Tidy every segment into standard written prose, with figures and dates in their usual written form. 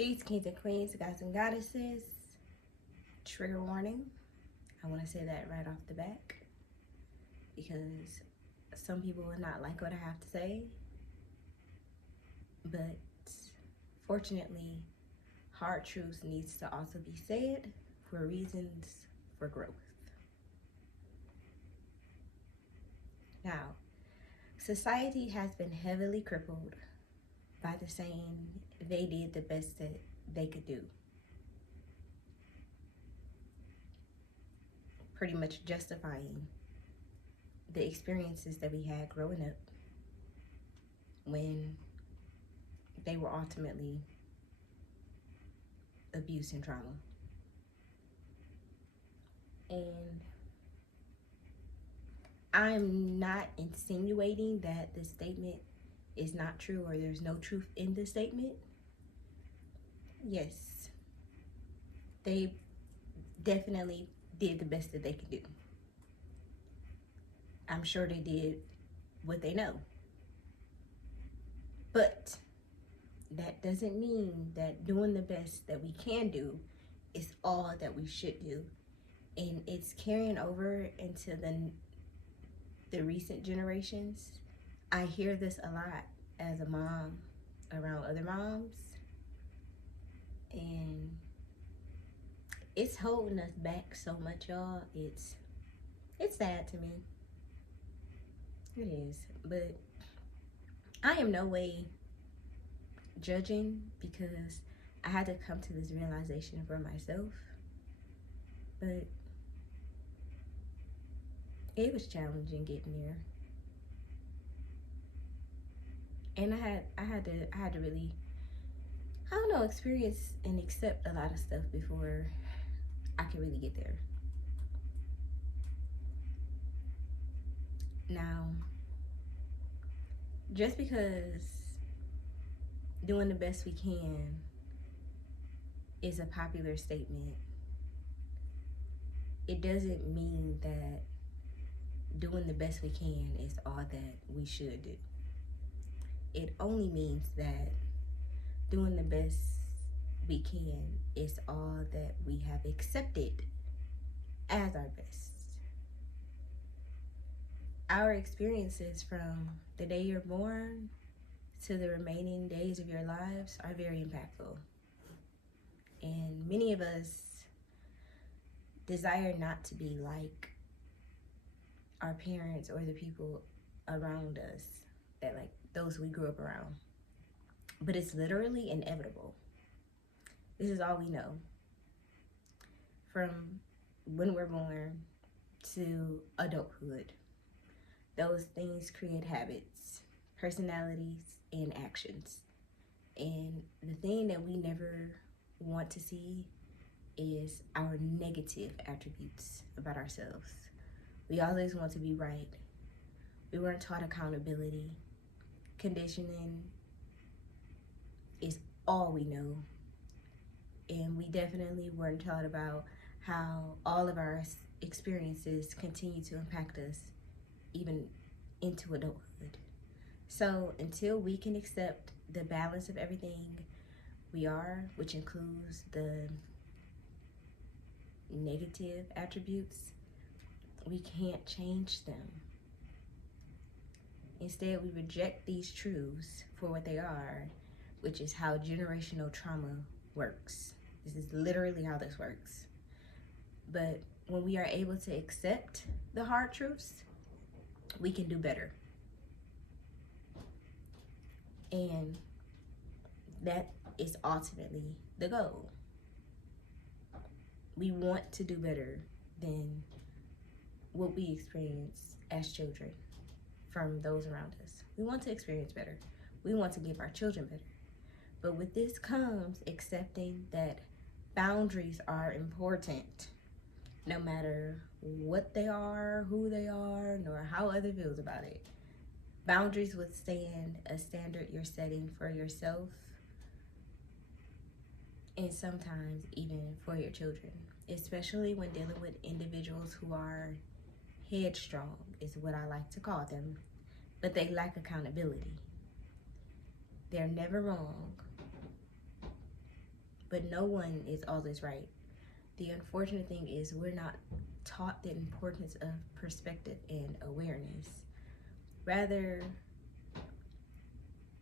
Peace, kings and queens, gods and goddesses. Trigger warning. I want to say that right off the back because some people will not like what I have to say. But fortunately, hard truths needs to also be said for reasons for growth. Now, society has been heavily crippled by the saying they did the best that they could do. Pretty much justifying the experiences that we had growing up when they were ultimately abuse and trauma. And I'm not insinuating that the statement is not true or there's no truth in the statement. Yes, they definitely did the best that they could do. I'm sure they did what they know. But that doesn't mean that doing the best that we can do is all that we should do. And it's carrying over into the recent generations. I hear this a lot as a mom around other moms. And it's holding us back so much, y'all. It's sad to me. It is. But I am no way judging because I had to come to this realization for myself. But it was challenging getting there. And I had to really, I don't know, experience and accept a lot of stuff before I could really get there. Now, just because doing the best we can is a popular statement, it doesn't mean that doing the best we can is all that we should do. It only means that doing the best we can is all that we have accepted as our best. Our experiences from the day you're born to the remaining days of your lives are very impactful. And many of us desire not to be like our parents or the people around us, that like those we grew up around. But it's literally inevitable. This is all we know. From when we're born to adulthood, those things create habits, personalities, and actions. And the thing that we never want to see is our negative attributes about ourselves. We always want to be right. We weren't taught accountability. Conditioning is all we know. And we definitely weren't taught about how all of our experiences continue to impact us even into adulthood. So until we can accept the balance of everything we are, which includes the negative attributes, we can't change them. Instead, we reject these truths for what they are, which is how generational trauma works. This is literally how this works. But when we are able to accept the hard truths, we can do better. And that is ultimately the goal. We want to do better than what we experience as children from those around us. We want to experience better. We want to give our children better. But with this comes accepting that boundaries are important, no matter what they are, who they are, nor how other feels about it. Boundaries withstand a standard you're setting for yourself and sometimes even for your children, especially when dealing with individuals who are headstrong, is what I like to call them, but they lack accountability. They're never wrong, but no one is always right. The unfortunate thing is we're not taught the importance of perspective and awareness. Rather,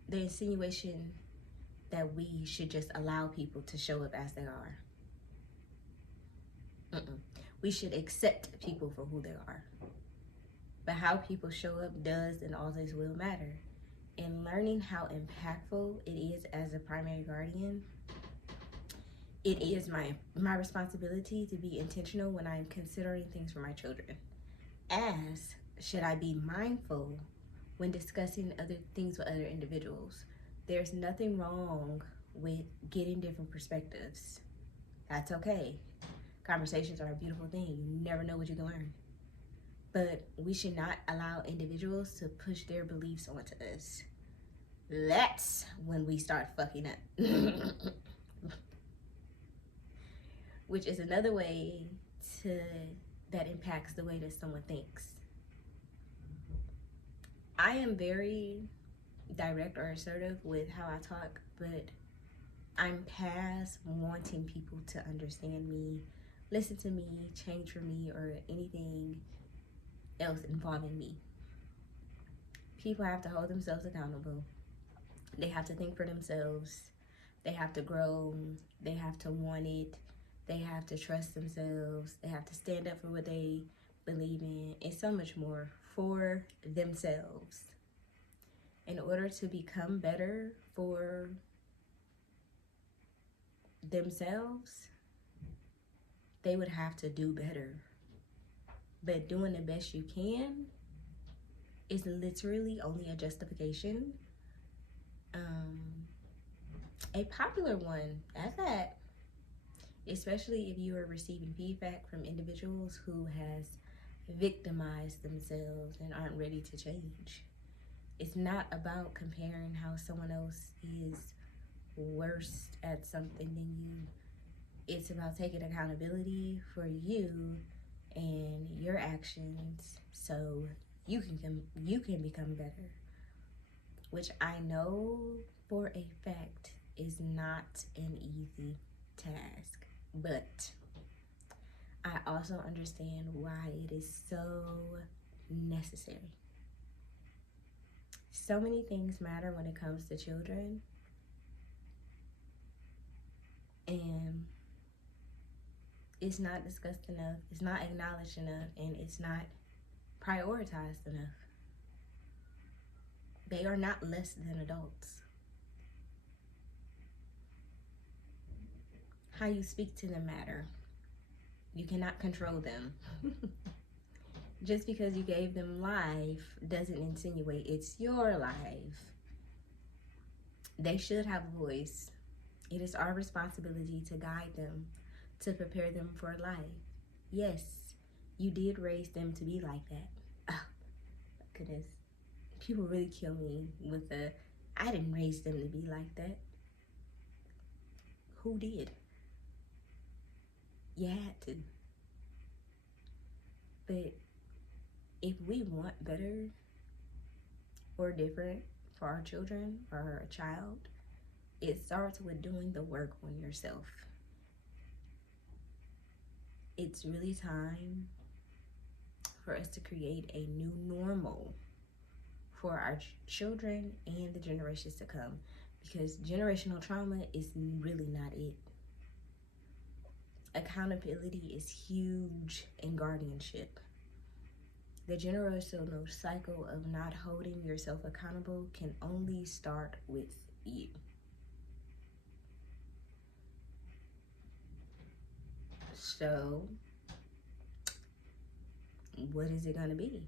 the insinuation that we should just allow people to show up as they are. We should accept people for who they are. But how people show up does and always will matter. And learning how impactful it is as a primary guardian, it is my responsibility to be intentional when I'm considering things for my children. As should I be mindful when discussing other things with other individuals. There's nothing wrong with getting different perspectives. That's okay. Conversations are a beautiful thing. You never know what you can learn. But we should not allow individuals to push their beliefs onto us. That's when we start fucking up. Which is another way that impacts the way that someone thinks. I am very direct or assertive with how I talk, but I'm past wanting people to understand me, listen to me, change for me, or anything else involving me. People have to hold themselves accountable. They have to think for themselves. They have to grow. They have to want it. They have to trust themselves. They have to stand up for what they believe in, and so much more for themselves. In order to become better for themselves, they would have to do better. But doing the best you can is literally only a justification. A popular one at that, especially if you are receiving feedback from individuals who has victimized themselves and aren't ready to change. It's not about comparing how someone else is worse at something than you. It's about taking accountability for you and your actions so you can become better. Which I know for a fact is not an easy task. But I also understand why it is so necessary. So many things matter when it comes to children. And it's not discussed enough, it's not acknowledged enough, and it's not prioritized enough. They are not less than adults. How you speak to them matter. You cannot control them. Just because you gave them life doesn't insinuate it's your life. They should have a voice. It is our responsibility to guide them, to prepare them for life. Yes, you did raise them to be like that. Oh, goodness. People really kill me with the, I didn't raise them to be like that. Who did? You had to. But if we want better or different for our children or our child, it starts with doing the work on yourself. It's really time for us to create a new normal for our children and the generations to come, because generational trauma is really not it. Accountability is huge in guardianship. The generational cycle of not holding yourself accountable can only start with you. So, what is it going to be?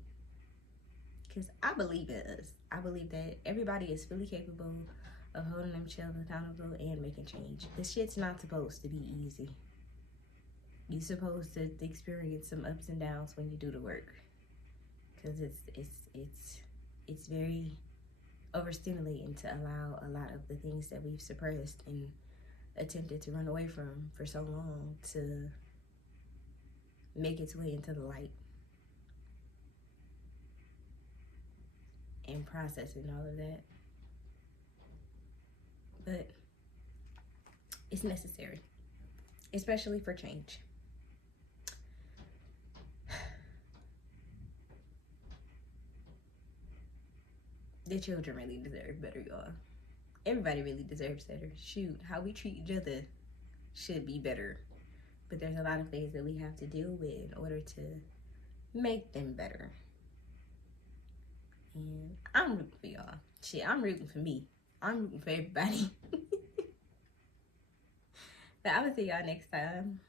Because I believe in us. I believe that everybody is fully capable of holding themselves accountable and making change. This shit's not supposed to be easy. You're supposed to experience some ups and downs when you do the work, because it's very overstimulating to allow a lot of the things that we've suppressed and attempted to run away from for so long to make its way into the light. And processing all of that. But It's necessary, especially for change. The children really deserve better, y'all. Everybody really deserves better. Shoot, how we treat each other should be better. But there's a lot of things that we have to deal with in order to make them better. And I'm rooting for y'all. Shit, I'm rooting for me. I'm rooting for everybody. But I will see y'all next time.